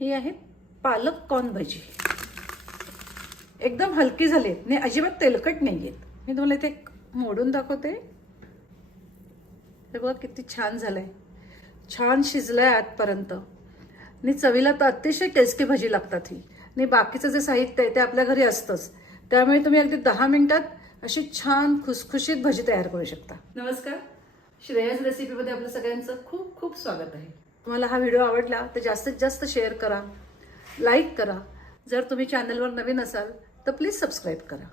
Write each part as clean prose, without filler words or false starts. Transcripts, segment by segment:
ही आहे पालक कॉर्न भजी। एकदम हलकी झाली नाही, अजिबात तेलकट नाही आहेत। मी तुम्हाला इथे मोडून दाखवते। हे बघा किती छान झालंय, छान शिजलंय आतपर्यंत आणि चवीला तर अतिशय टेस्टी भजी लागतात ही। आणि बाकीचं जे साहित्य आहे ते आपल्या घरी असतंच, त्यामुळे तुम्ही अगदी 10 मिनिटात अशी छान खुसखुशीत भजी तयार करू शकता। नमस्कार, श्रेयाज रेसिपीमध्ये आपलं सगळ्यांचं खूप खूप स्वागत आहे। तुम्हाला हा व्हिडिओ आवडला तर जास्तीत जास्त शेअर करा, लाईक करा। जर तुम्ही चॅनलवर नवीन असाल तर प्लीज सबस्क्राईब करा,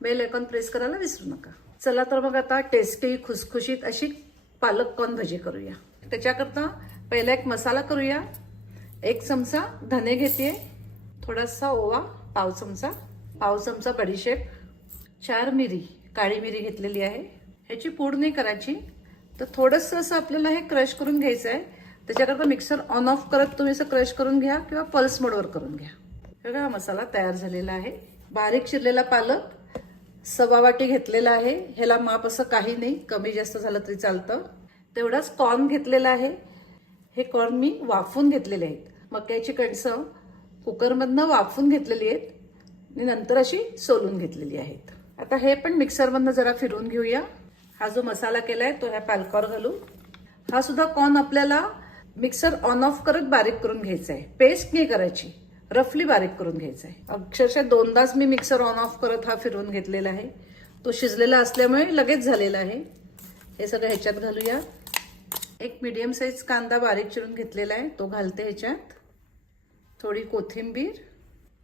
बेल आयकॉन प्रेस करायला विसरू नका। चला तर मग आता टेस्टी खुसखुशीत अशी पालक कॉर्न भजी करूया। त्याच्याकरता पहिला एक मसाला करूया। 1 चमचा धने घेते, थोडासा ओवा पाव चमचा बडीशेप, 4 मिरी काळी मिरी घेतलेली आहे। ह्याची पूड नाही करायची, तर थोडंसं असं आपल्याला हे क्रश करून घ्यायचं आहे। त्याच्याकरता मिक्सर ऑन ऑफ करत तुम्ही असं क्रश करून घ्या किंवा पल्स मोडवर करून घ्या। बघा मसाला तयार झालेला आहे। बारीक चिरलेला पालक 1/2 वाटी घेतलेला आहे। ह्याला माप असं काही नाही, कमी जास्त झालं तरी चालतं। तेवढाच कॉर्न घेतलेला आहे। हे कॉर्न मी वाफून घेतलेले आहेत। मक्याची कणसं कुकरमधनं वाफून घेतलेली आहेत आणि नंतर अशी सोलून घेतलेली आहेत। आता हे पण मिक्सरमधनं जरा फिरवून घेऊया। हा जो मसाला केलाय तो ह्या पालकावर घालू। हा सुद्धा कॉर्न आपल्याला मिक्सर ऑन ऑफ करत बारीक करून घ्यायचा आहे, पेस्ट नाही करायची, रफली बारीक करून घ्यायचा आहे। अक्षरशः 2दाच मी मिक्सर ऑन ऑफ करत हा फिरवून घेतलेला आहे। तो शिजलेला असल्यामुळे लगेच झालेला आहे। हे सगळं ह्याच्यात घालूया। एक मीडियम साईज कांदा बारीक चिरून घेतलेला आहे, तो घालते ह्याच्यात। थोडी कोथिंबीर,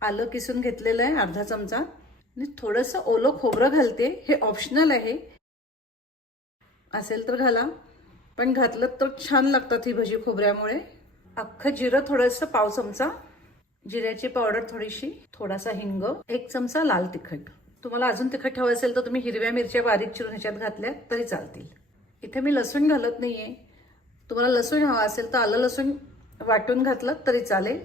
आलं किसून घेतलेलं आहे 1/2 चमचा आणि थोडंसं ओलं खोबरं घालते। हे ऑप्शनल आहे, असेल तर घाला, पण घातलं तर छान लागतात ही भजी खोबऱ्यामुळे। अख्खं जिरं थोडंसं पाव चमचा, जिऱ्याची पावडर थोडीशी, थोडासा हिंग, 1 चमचा लाल तिखट। तुम्हाला अजून तिखट हवं असेल तर तुम्ही हिरव्या मिरच्या बारीक चिरून ह्याच्यात घातल्या तरी चालतील। इथे मी लसूण घालत नाहीये, तुम्हाला लसूण हवा असेल तर आलं लसूण वाटून घातलं तरी चालेल,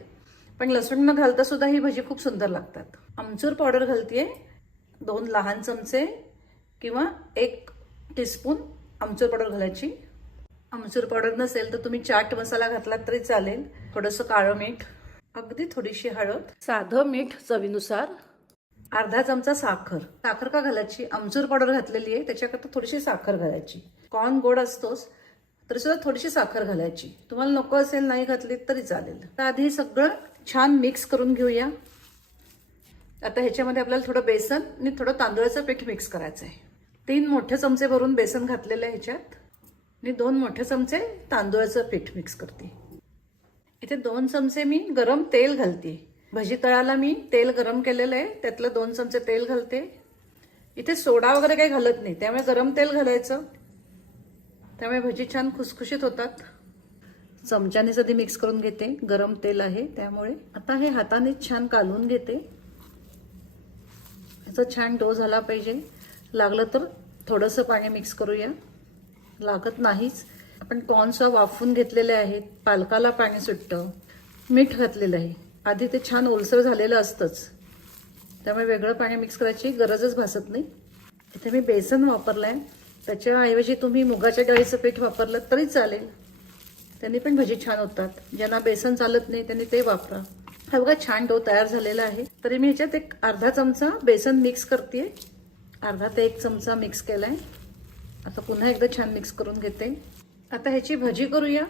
पण लसूण न घालता सुद्धा ही भजी खूप सुंदर लागतात। आमचूर पावडर घालतेय 2 लहान चमचे किंवा 1 टीस्पून आमचूर पावडर घालायची। आमचूर पावडर नसेल तर तुम्ही चाट मसाला घातलात तरी चालेल। थोडंसं काळं मीठ, अगदी थोडीशी हळद, साधं मीठ चवीनुसार, 1/2 चमचा साखर। साखर का घालायची? आमचूर पावडर घातलेली आहे त्याच्याकरता थोडीशी साखर घालायची। कॉर्न गोड असतोच तरी सुद्धा थोडीशी साखर घालायची। तुम्हाला नको असेल नाही घातली तरी चालेल। तर आधी सगळं छान मिक्स करून घेऊया। आता ह्याच्यामध्ये आपल्याला थोडं बेसन आणि थोडं तांदूळाचं पीठ मिक्स करायचं आहे। 3 मोठे चमचे भरून बेसन घातलेलं आहे ह्याच्यात आणि 2 मोठे चमचे तांदूळाचं पीठ मिक्स करते। इथे 2 चमचे मी गरम तेल घालते। भजी तळाला मी तेल गरम केलेलं आहे, त्यातलं 2 चमचे तेल घालते। इथे सोडा वगैरे काही घालत नाही, त्यामुळे गरम तेल घालायचं, त्यामुळे भजी छान खुसखुशीत होतात। चमच्याने आधी मिक्स करून घेते, गरम तेल आहे त्यामुळे। आता हे हाताने छान कालवून घेते। याचा छान डो झाला पाहिजे। लागलं तर थोडंसं पाणी मिक्स करूया, लागत नाहीच। आपण कॉर्नसह वाफून घेतलेले आहेत, पालकाला पाणी सुटतं, मीठ घातलेलं आहे, आधी ते छान ओलसर झालेलं असतंच, त्यामुळे वेगळं पाणी मिक्स करायची गरजच भासत नाही। इथे मी बेसन वापरलंय, त्याच्याऐवजी तुम्ही मुगाच्या डाळीचं पीठ वापरलं तरी चालेल, त्यांनी पण भजी छान होतात। ज्यांना बेसन चालत नाही त्यांनी ते वापरा। हा बघा छान डो तयार झालेला आहे। तरी मी ह्याच्यात 1/2 चमचा बेसन मिक्स करते, 1/2 ते 1 चमचा मिक्स केलाय। आता पुन्हा एकदा छान मिक्स करून घेते। आता ह्याची भजी करूया।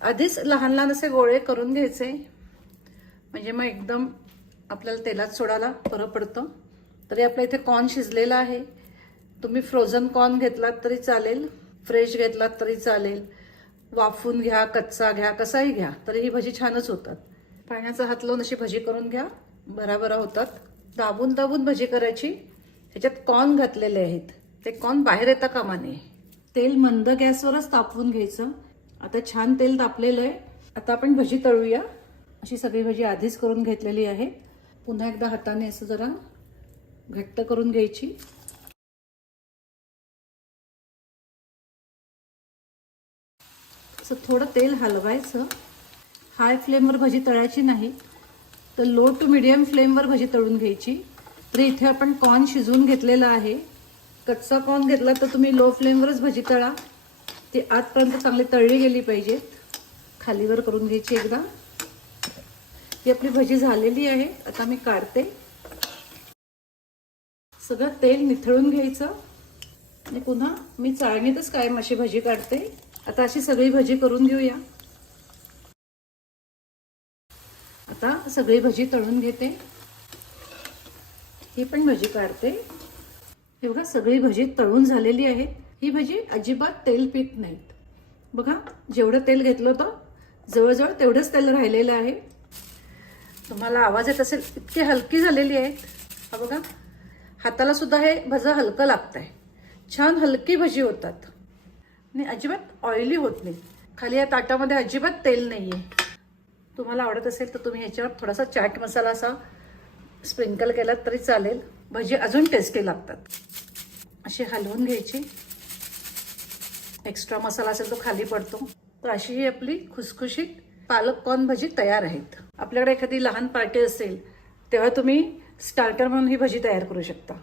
आधीच लहान लहान असे गोळे करून घ्यायचे, म्हणजे मग एकदम आपल्याला तेलात सोडायला बरं पडतं। तरी आपल्या इथे कॉर्न शिजलेला आहे। तुम्ही फ्रोझन कॉर्न घेतलात तरी चालेल, फ्रेश घेतलात तरी चालेल, वाफून घ्या, कच्चा घ्या, कसाही घ्या, तरी ही भजी छानच होतात। पाण्याचा हात लावून अशी भजी करून घ्या, भराभरा होतात। दाबून दाबून भजी करायची। ह्याच्यात कॉर्न घातलेले आहेत, ते कॉर्न बाहेर येता कामा नये। तेल मंद गॅसवरच तापवून घ्यायचं। आता छान तेल तापलेलं आहे। आता आपण भजी तळूया। अशी सगळी भजी आधीच करून घेतलेली आहे। पुन्हा एकदा हाताने असं जरा घट्ट करून घ्यायची। असं थोडं तेल हलवायचं। हाय फ्लेमवर भजी तळायची नाही, तर लो टू मिडियम फ्लेमवर भजी तळून घ्यायची। तर इथे आपण कॉर्न शिजवून घेतलेला आहे। कच्चा कॉर्न घेतला तर तुम्ही लो फ्लेमवरच भजी तळा, ती आतपर्यंत चांगली तळली गेली पाहिजेत। खालीवर करून घ्यायची एकदा। ही आपली भजी झालेली आहे. आता मी काढते. सगळं तेल निथळून घ्यायचं आणि पुन्हा मी चाळणीतच कायम अशी भजी काढते. आता अशी सगळी भजी करून घेऊया. आता सगळी भजी तळून घेते. ही पण भजी काढते. हे बघा सगळी भजी तळून झालेली आहे. ही भजी अजिबात तेल पित नाहीत. बघा जेवढं तेल घेतलं होतं जवळजवळ तेवढंच तेल राहिलेलं आहे. तुम्हाला आवाज येत असेल, इतकी हलकी झालेली आहेत. हा बघा हाताला सुद्धा हे भजं हलकं लागतंय. छान हलकी भजी होतात आणि अजिबात ऑइली होत नाही. खाली या ताटामध्ये अजिबात तेल नाहीये. तुम्हाला आवडत असेल तर तुम्ही ह्याच्यावर थोडासा चाट मसाला असा स्प्रिंकल केलात तरी चालेल. भजी अजून टेस्टी लागतात. अशी हलवून घ्यायची. एक्स्ट्रा मसाला असेल तो खाली पडतो. तर अशी ही आपली खुसखुशीत पालक कॉर्न भजी तयार आहेत. आपल्याकडे एखादी लहान पार्टी असेल तेव्हा तुम्ही स्टार्टर म्हणून ही भजी तयार करू शकता.